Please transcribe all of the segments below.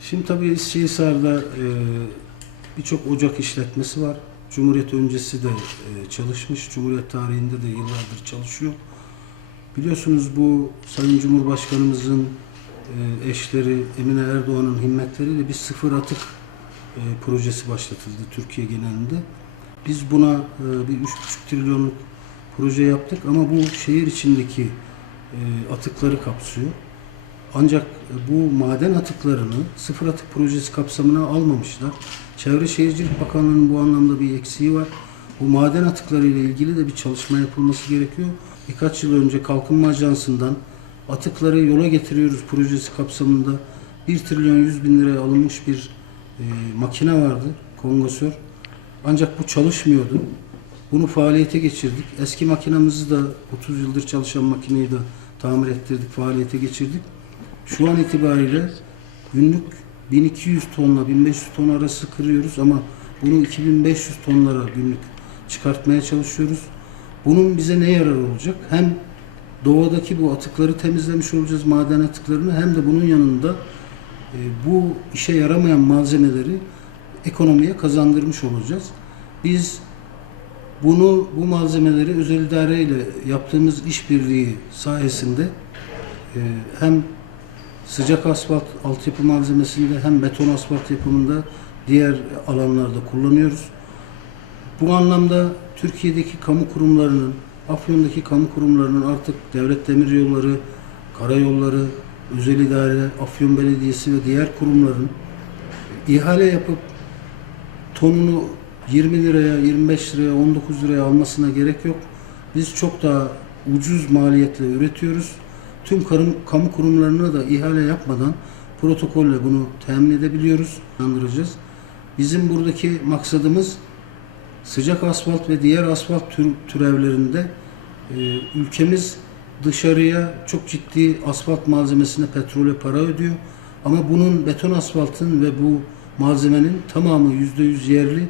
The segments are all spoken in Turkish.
Şimdi tabii Hisar'da e, birçok ocak işletmesi var. Cumhuriyet öncesi de e, çalışmış. Cumhuriyet tarihinde de yıllardır çalışıyor. Biliyorsunuz bu Sayın Cumhurbaşkanımızın e, eşleri Emine Erdoğan'ın himmetleriyle bir sıfır atık e, projesi başlatıldı Türkiye genelinde. Biz buna e, bir 3,5 trilyonluk proje yaptık ama bu şehir içindeki e, atıkları kapsıyor. Ancak bu maden atıklarını sıfır atık projesi kapsamına almamışlar. Çevre Şehircilik Bakanlığı'nın bu anlamda bir eksiği var. Bu maden atıkları ile ilgili de bir çalışma yapılması gerekiyor. Birkaç yıl önce Kalkınma Ajansı'ndan atıkları yola getiriyoruz projesi kapsamında 1 trilyon 100 bin liraya alınmış bir e, makine vardı, kongasör. Ancak bu çalışmıyordu. Bunu faaliyete geçirdik. Eski makinamızı da 30 yıldır çalışan makineyi de tamir ettirdik, faaliyete geçirdik. Şu an itibariyle günlük 1200 tonla 1500 ton arası kırıyoruz ama bunu 2500 tonlara günlük çıkartmaya çalışıyoruz. Bunun bize ne yararı olacak? Hem doğadaki bu atıkları temizlemiş olacağız, maden atıklarını hem de bunun yanında e, bu işe yaramayan malzemeleri ekonomiye kazandırmış olacağız. Biz bunu bu malzemeleri özel idare ile yaptığımız işbirliği sayesinde e, hem sıcak asfalt altyapı malzemesinde hem beton asfalt yapımında diğer alanlarda kullanıyoruz. Bu anlamda Türkiye'deki kamu kurumlarının, Afyon'daki kamu kurumlarının artık devlet demiryolları, karayolları, özel idare, Afyon Belediyesi ve diğer kurumların ihale yapıp tonunu 20 liraya, 25 liraya, 19 liraya almasına gerek yok. Biz çok daha ucuz maliyetle üretiyoruz. Tüm kamu, kamu kurumlarına da ihale yapmadan protokolle bunu temin edebiliyoruz, andıracağız. Bizim buradaki maksadımız sıcak asfalt ve diğer asfalt tür, türevlerinde e, ülkemiz dışarıya çok ciddi asfalt malzemesine petrole para ödüyor. Ama bunun beton asfaltın ve bu malzemenin tamamı %100 yerli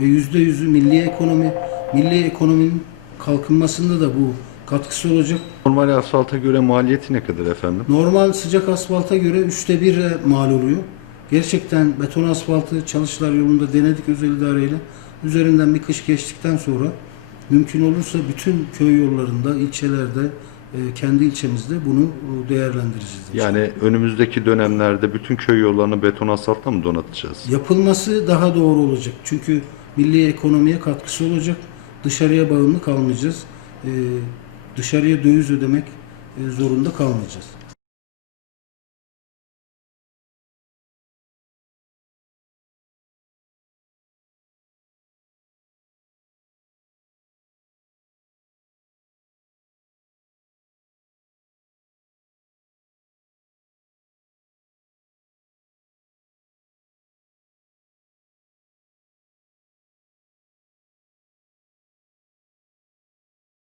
ve %100'ü milli ekonomi. Milli ekonominin kalkınmasında da bu katkısı olacak. Normal asfalta göre maliyeti ne kadar efendim? Normal sıcak asfalta göre üçte bire mal oluyor. Gerçekten beton asfaltı çalışlar yolunda denedik özel idareyle. Üzerinden bir kış geçtikten sonra mümkün olursa bütün köy yollarında, ilçelerde, e, kendi ilçemizde bunu e, değerlendireceğiz. Yani önümüzdeki dönemlerde bütün köy yollarını beton asfaltla mı donatacağız? Yapılması daha doğru olacak. Çünkü milli ekonomiye katkısı olacak. Dışarıya bağımlı kalmayacağız. Dışarıya döviz ödemek e, zorunda kalmayacağız.